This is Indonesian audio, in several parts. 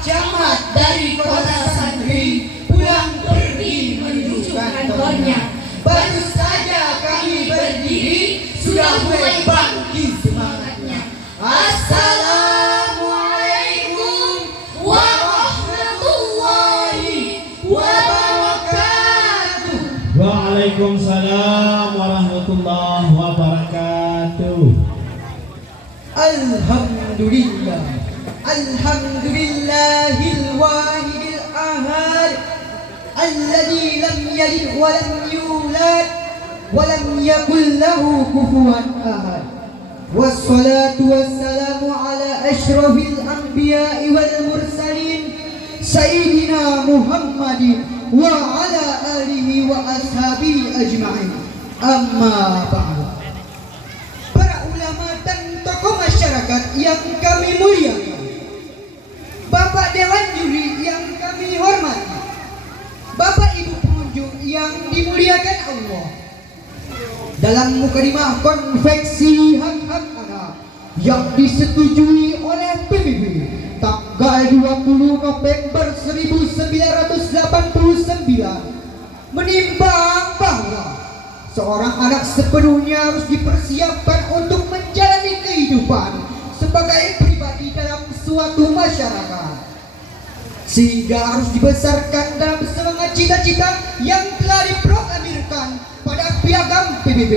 camat dari kota Santri pulang pergi menuju kantornya. Baru saja kami berdiri, sudah mulai bangkit semangatnya. Assalamualaikum warahmatullahi wabarakatuh. Waalaikumsalam warahmatullahi wabarakatuh. Alhamdulillah, alhamdulillahil wahidil ahad, alladzi lam yalid wa lam yulad wa lam yakul lahu kufuwan ahad. Wassalatu wassalamu ala asyrafil anbiya'i wal mursalin sayyidina Muhammadin wa ala alihi wa ashabihi ajma'in. Amma ba'du. Para ulama dan tokoh masyarakat yang kami muliakan, Bapak Dewan Juri yang kami hormati, Bapak Ibu pengunjung yang dimuliakan Allah. Dalam mukadimah konveksi hak-hak anak yang disetujui oleh PBB tanggal 20 November 1989 menimbang bahwa seorang anak sepenuhnya harus dipersiapkan untuk menjalani kehidupan sebagai pribadi dalam suatu masyarakat, sehingga harus dibesarkan dalam semangat cita-cita yang telah diproklamirkan pada piagam PBB.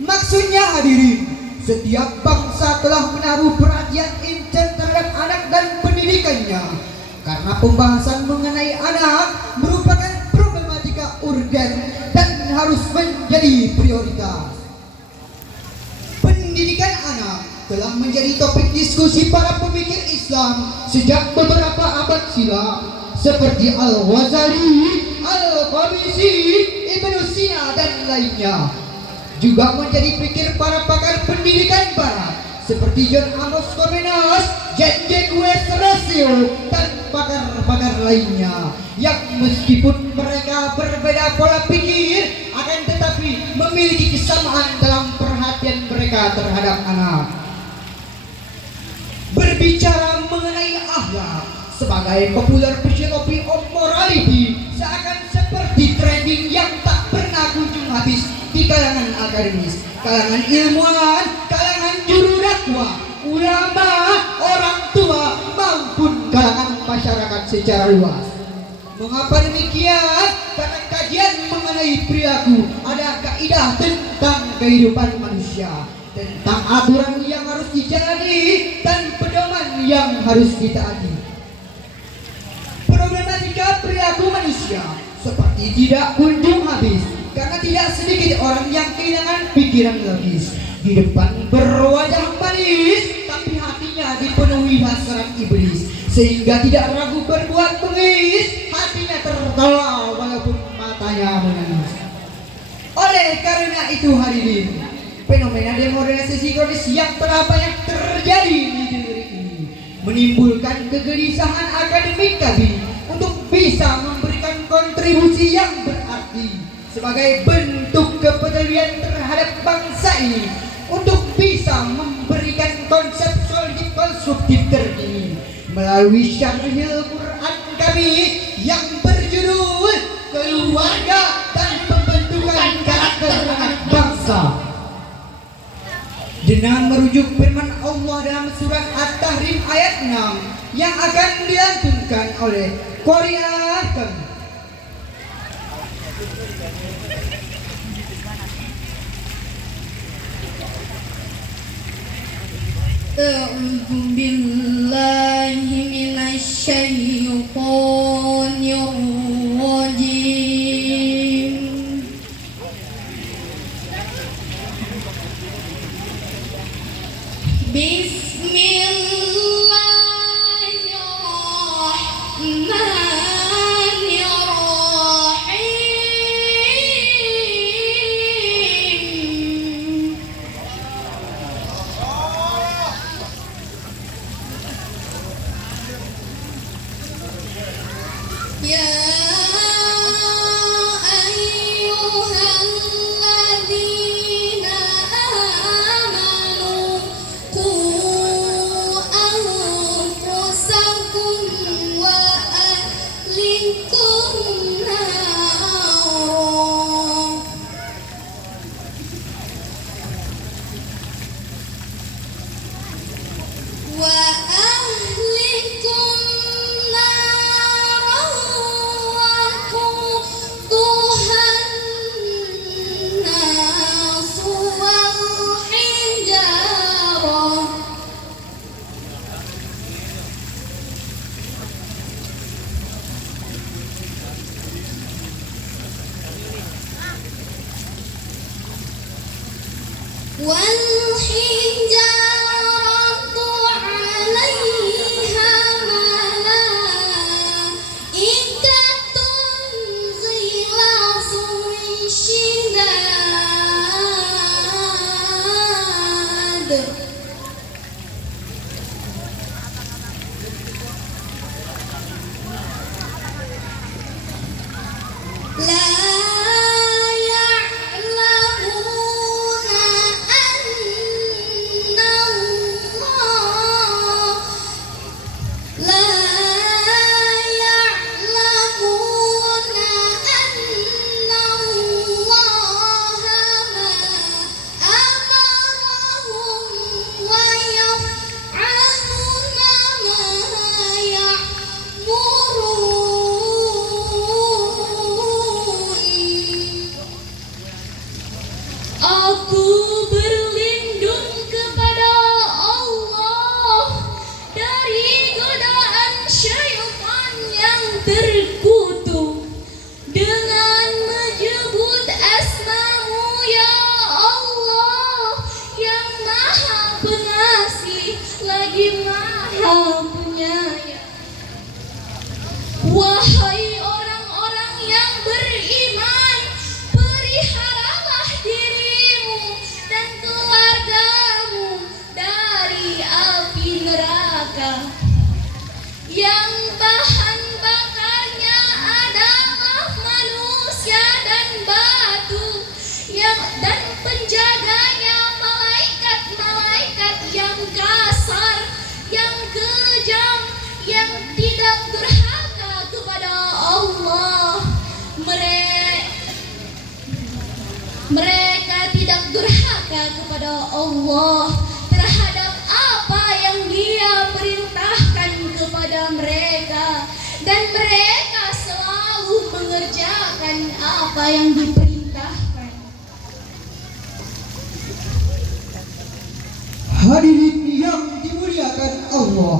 Maksudnya hadirin, setiap bangsa telah menaruh perhatian intens terhadap anak dan pendidikannya, karena pembahasan mengenai anak merupakan problematika urgen dan harus menjadi prioritas. Pendidikan anak telah menjadi topik diskusi para pemikir Islam sejak beberapa abad silam, seperti Al-Ghazali, Al-Qabisi, Ibnu Sina dan lainnya. Juga menjadi pikir para pakar pendidikan barat seperti John Amos Komnenos, Jean-Jacques Rousseau dan pakar-pakar lainnya, yang meskipun mereka berbeda pola pikir akan tetapi memiliki kesamaan dalam perhatian mereka terhadap anak. Berbicara mengenai akhlak sebagai popular philosophy of morality seakan seperti trending yang tak pernah kunjung habis di kalangan akademis, kalangan ilmuwan, kalangan juru dakwah, ulama, orang tua maupun kalangan masyarakat secara luas. Mengapa demikian? Karena kajian mengenai perilaku ada kaidah tentang kehidupan manusia, tentang aturan yang harus dijalani dan pedoman yang harus ditaati. Problematika perilaku manusia seperti tidak kunjung habis, karena tidak sedikit orang yang kehilangan pikiran logis. Di depan berwajah manis, tapi hatinya dipenuhi hasrat iblis, sehingga tidak ragu berbuat bengis. Hatinya tertawa walaupun matanya menangis. Oleh karena itu hadirin, fenomena demodernisasi kronis yang telah banyak terjadi di negeri ini menimbulkan kegelisahan akademik kami untuk bisa memberikan kontribusi yang berarti sebagai bentuk kepedulian terhadap bangsa ini, untuk bisa memberikan konsep solidik konstruktif terkini melalui syarhil Quran kami yang berjudul Keluarga dan Pembentukan Karakter Anak Bangsa, dengan merujuk firman Allah dalam surat At-Tahrim ayat 6 yang akan dilantunkan oleh Qori'ah kami. A'udzu billahi minasy syaithanir rajim. Bismillahirrahmanirrahim. Ya ayyuhalladzina amanu qu anfusakum لا يعلمون أن الله ما أمرهم ويفعلون ما يأمرون. Aku berlindung kepada Allah dari godaan syaitan yang terkutuk dengan menyebut asma-Mu ya Allah yang Maha Pengasih lagi Maha Penyayang. Wahai orang-orang yang beriman, peliharalah dirimu dan keluargamu dari api neraka yang bahan bakarnya adalah manusia dan batu, dan penjaganya malaikat-malaikat yang kasar, yang kejam, yang tidak durhaka kepada Allah. Mereka tidak durhaka kepada Allah terhadap apa yang Dia perintahkan kepada mereka, dan mereka selalu mengerjakan apa yang diperintahkan. Hadirin yang dimuliakan Allah,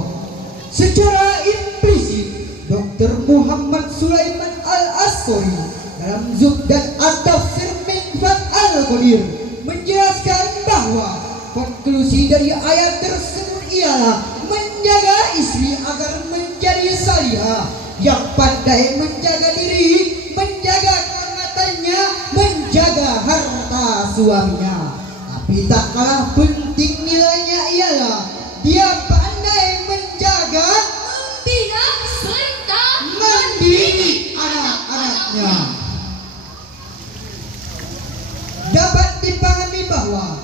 secara implisit Dr. Muhammad Sulaiman Al-Asqori dalam Zubdat At-Tafsir Minfat Al-Qadir menjelaskan bahwa konklusi dari ayat tersebut ialah menjaga istri agar menjadi salihah yang pandai menjaga diri, menjaga kehormatannya, menjaga harta suaminya. Tapi tak kalah penting nilainya ialah dia pandai menjaga, Membina serta mendidik anak-anaknya. Dapat dipahami bahwa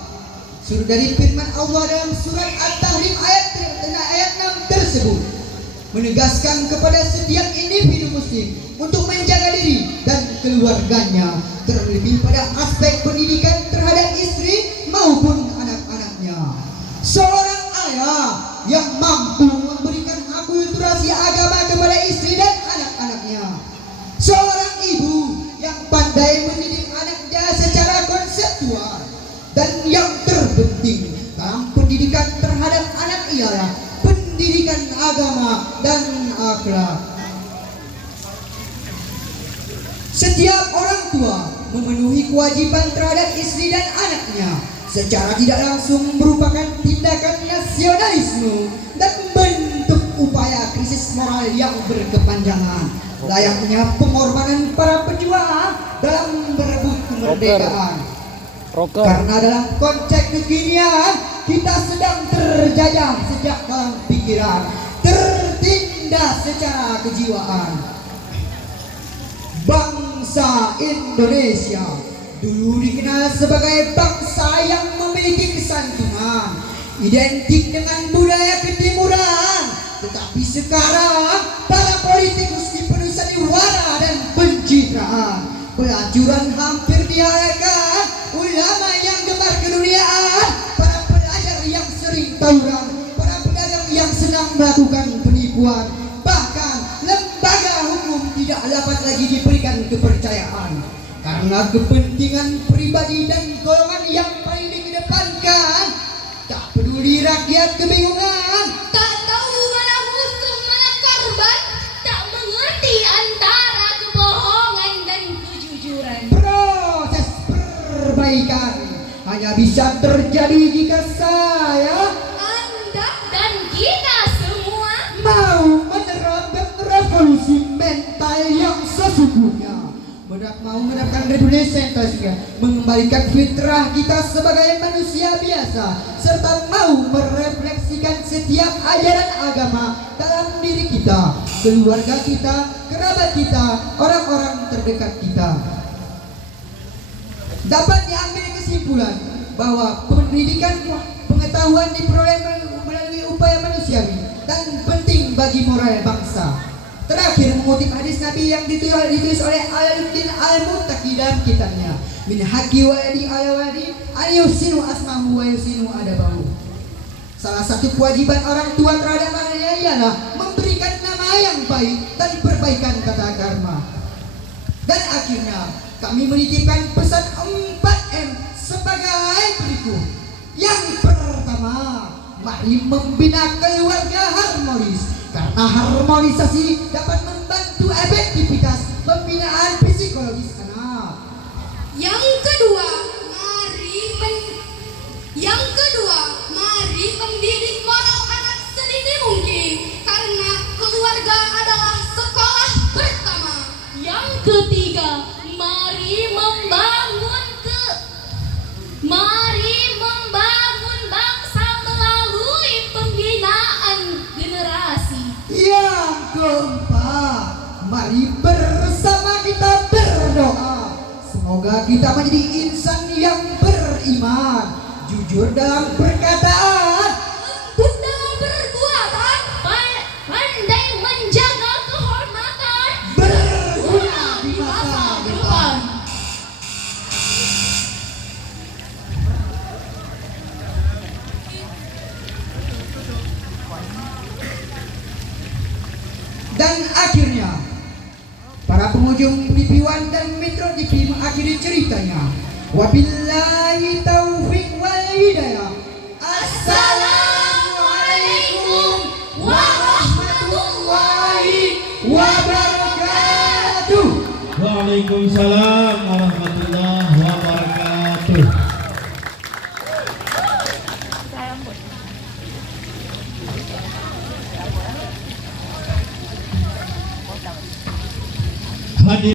suruh dari firman Allah dalam surat At-Tahrim ayat 6 tersebut menegaskan kepada setiap individu muslim untuk menjaga diri dan keluarganya, terlebih pada aspek pendidikan terhadap istri maupun anak-anaknya. Seorang ayah yang mampu memberikan akulturasi agama kepada istri dan anak-anaknya, seorang ibu yang pandai mendidik anaknya secara konseptual, dan yang terpenting dalam pendidikan terhadap anak ialah pendidikan agama dan akhlak. Setiap orang tua memenuhi kewajiban terhadap istri dan anaknya secara tidak langsung merupakan tindakan nasionalisme dan bentuk upaya krisis moral yang berkepanjangan, layaknya pengorbanan para pejuang dalam berebut kemerdekaan. Karena dalam konteks kekinian kita sedang terjajah sejak dalam pikiran, tertindas secara kejiwaan. Bangsa Indonesia dulu dikenal sebagai bangsa yang memiliki kesantunan, identik dengan budaya ketimuran. Tetapi sekarang para politikus dipenuhi sandiwara dan pencitraan, pelacuran hampir diarahkan, ulama yang gemar keduniaan, para pelajar yang sering tawuran, para pedagang yang senang melakukan penipuan, bahkan lembaga hukum tidak dapat lagi diberikan kepercayaan karena kepentingan pribadi dan golongan yang paling dikedepankan. Tak peduli rakyat kebingungan, tak tahu mana musuh mana korban, tak mengerti antara kebohongan dan kejujuran. proses perbaikan hanya bisa terjadi jika saya Anda dan kita semua mau menerapkan revolusi mental yang sesungguhnya, mau menerapkan revolusi mental, mengembalikan fitrah kita sebagai manusia biasa, serta mau merefleksikan setiap ajaran agama dalam diri kita, keluarga kita, kerabat kita, orang-orang terdekat kita. Dapat diambil kesimpulan bahwa pendidikan pengetahuan diperoleh melalui upaya manusiawi dan penting bagi moral bangsa. Terakhir mengutip hadis Nabi yang ditulis oleh Alaluddin Al-Muttaqi dalam kitabnya Min Haqqi Waladi Al-Wadi Al-Yusinu Asmahu wa Yusinu Adabahu. Salah satu kewajiban orang tua terhadap anaknya ialah memberikan nama yang baik dan perbaikan tata krama. Dan akhirnya kami menitipkan pesan 4M sebagai berikut. Yang pertama, mari membina keluarga harmonis. Karena harmonisasi dapat membantu efektivitas pembinaan psikologis anak. Yang kedua, mari mendidik moral anak sedini mungkin, karena keluarga adalah sekolah pertama. Yang ketiga, mari membangun bangsa melalui pembinaan generasi. Yang keempat, mari bersama kita berdoa. Semoga kita menjadi insan yang beriman, jujur dalam perkataan, Lembut dalam perbuatan, pandai menjaga kehormatan, berguna di masa depan. Dan akhirnya para pengunjung TV One dan Metro TV mengakhiri ceritanya. Wabillahi taufiq wal hidayah. Assalamualaikum warahmatullahi wabarakatuh. Waalaikumsalam warahmatullahi